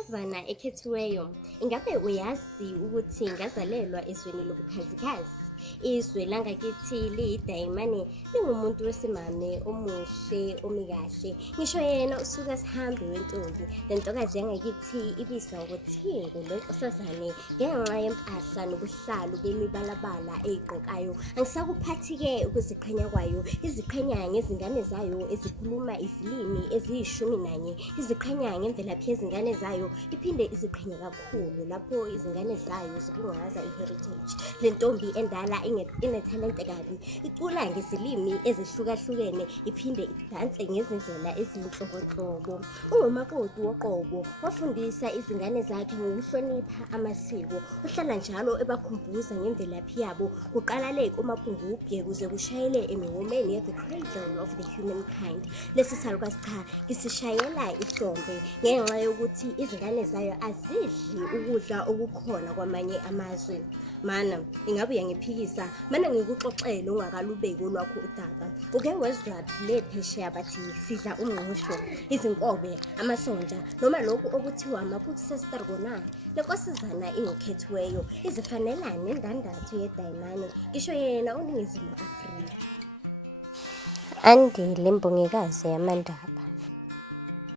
Nkosazana ekhethiweyo, ingabe uyazi ukuthi ngazalelwa ezweni lobukhazikhazi? Izwe langakithi liyidayimane, lingumuntu wesimame omuhle, omi kahle. Ngisho yena usuka sihambe wentombi. Le ntokazi yangakithi ibizwa ngothingo lwenkosazane ngenxa yempahla nobuhlalu bemibalabala eyigqokayo. Angisakuphathi-ke ukuziqhenya kwayo, iziqhenya ngezingane zayo ezikhuluma izilimi eziyishumi 1, iziqhenya ngemvelaphi yezingane zayo, iphinde iziqhenya kakhulu lapho izingane zayo zibungaza i-heritage. Le ntombi endala inethalente kabi, icula ngezilimi ezihlukahlukene, iphinde idanse ngezindlela eziyinhlobonhlobo. Ungumakoti woqobo, wafundisa izingane zakhe ngokuhlonipha amasiko, uhlala njalo ebakhumbuza ngemvelaphi yabo, kuqala le kuMapungubwe kuze kushayele emiwomeni ye-the cradle of the humankind. Lesi salukazi cha, ngisishayela ihlombe ngenxa yokuthi izingane zayo azidli ukudla okukhona kwamanye amazwe. Mana, ingabe uyangiphikisa? Mana ngikuxoxele ungakalubeki olwakho udaba. Uke wezwa le phesheya bathi sidla umngqusho, izinkobe, amasonja noma lokhu okuthiwa ama-poetsy na? Le nkosazana ingukhethiweyo, izifanela nendandatho yedayimane, ngisho yena uNingizimu Afrika. Andile Mbongikazi yamandaba.